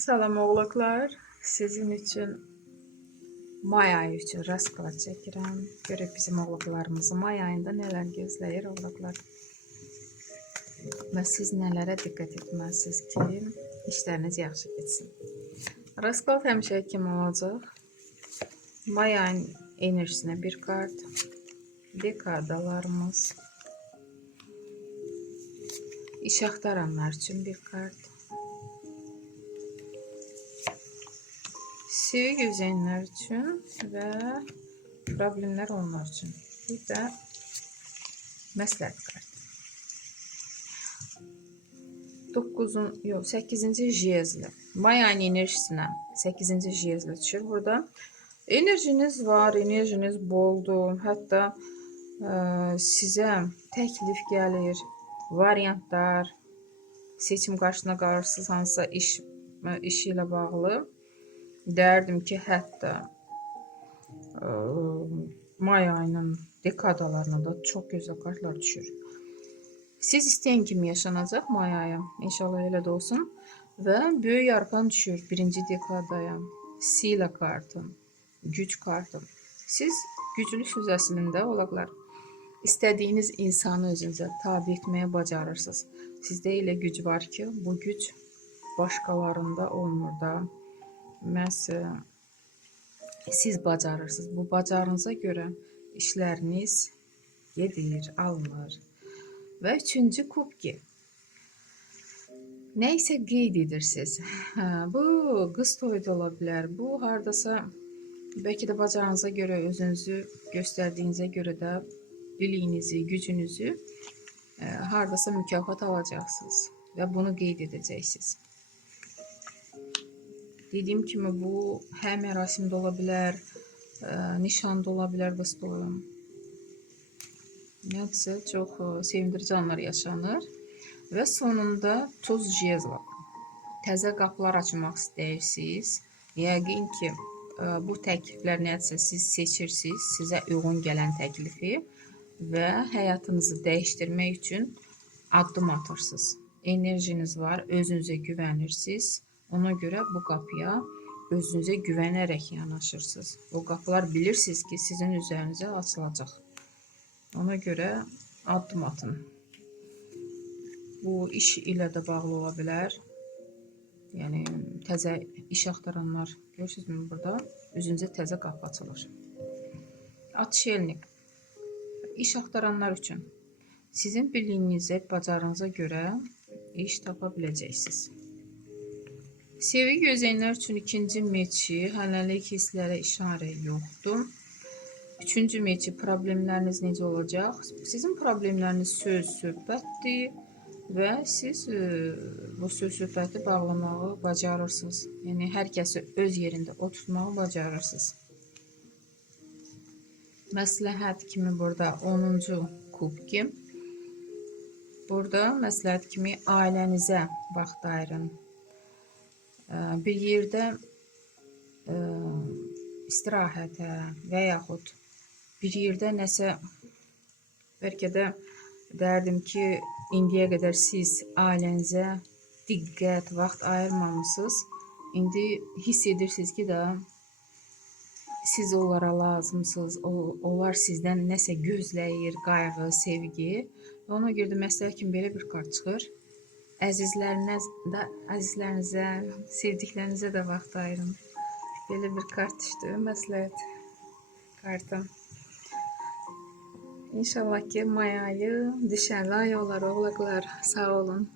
Salam oğlaklar. Sizin için may ayı üçün rastqala çəkirəm. Görək bizim oğlaklarımızı may ayında nələr gözləyir oğlaklar. Və siz nələrə diqqət etməlisiniz ki, işləriniz yaxşı getsin. Rastqal həmişə kimi olacaq. May ayın enerjisinə bir kart. Dekadalarımız. İş axtaranlar üçün bir kart. Sevgi gözləyənlər üçün və problemlər onlar üçün. Bir də məsləhət kartı. 8-ci jezli. May ayının enerjisinə 8-ci jezli düşür burada. Enerjiniz var, enerjiniz boldur. Hətta sizə təklif gəlir, variantlar, seçim qarşısına qalırsınız hansısa iş ilə bağlı. Derdim ki, hətta may ayının dekadalarına da çox gözəl kartlar düşür. Siz istəyən kimi yaşanacaq may ayı. İnşallah elə də olsun. Və böyük arkan düşür birinci dekadaya. Sila kartı, güc kartı. Siz güclü söz əslində oğlaklar. İstədiyiniz insanı özünüzə tabi etməyə bacarırsınız. Sizdə elə güc var ki, bu güc başqalarında olmur da. Məhz siz bacarırsınız. Bu bacarınıza görə işləriniz gedir, alınır. Və 3-cü kubki. Nə isə qeyd edirsiniz. Bu qız toyu da ola bilər. Bu hardasa bəlkə də bacarınıza görə, özünüzü göstərdiyinizə görə də biliyinizi, gücünüzü hardasa mükafat alacaqsınız və bunu qeyd edəcəksiniz. Dediğim kimi bu hem mərasimdə ola bilər, nişanda ola bilər qız toyu. Nədirsə çox sevindirici anlar yaşanır. Və sonunda tuz jezla. Təzə qapılar açmaq istəyirsiniz. Yəqin ki bu təkliflər nədirsə siz seçirsiniz, sizə uyğun gələn təklifi və həyatınızı dəyişdirmək üçün addım atırsınız. Enerjiniz var, özünüzə güvənirsiniz. Ona görə bu qapıya özünüzə güvənərək yanaşırsınız. O qapılar bilirsiniz ki, sizin üzərinizə açılacaq. Ona görə addım atın. Bu iş ilə də bağlı ola bilər. Yəni təzə iş axtaranlar görürsünüzmü burada? Üzünüzə təzə qapı açılır. Atşelnik. İş axtaranlar üçün sizin biliyinizə, bacarınıza görə iş tapa biləcəksiniz. Sevgi gözləyənlər üçün ikinci meçi, hələlik hisslərə işarə yoxdur. Üçüncü meçi, problemləriniz necə olacaq? Sizin problemləriniz söz, söhbətdir və siz bu söz, söhbəti bağlamağı bacarırsınız. Yəni, hər kəsi öz yerində oturtmağı bacarırsınız. Məsləhət kimi burada 10-cu kubki. Burada məsləhət kimi ailənizə vaxt ayırın. Bir yerdə istirahətə və yaxud bir yerdə nəsə bəlkə də derdim ki, indiyə qədər siz ailənizə diqqət, vaxt ayırmamışsınız. İndi hiss edirsiniz ki da siz onlara lazımsınız. Onlar sizdən nəsə gözləyir, qayğı, sevgi. Ona görə də məsləhət kimi belə bir kart çıxır. Əzizlərinizə, sevdiklərinizə də vaxt ayırın. Belə bir kart düşdü, məsləhət kartı. İnşallah ki may ayı düşərli ay olar oğlaklar. Sağ olun.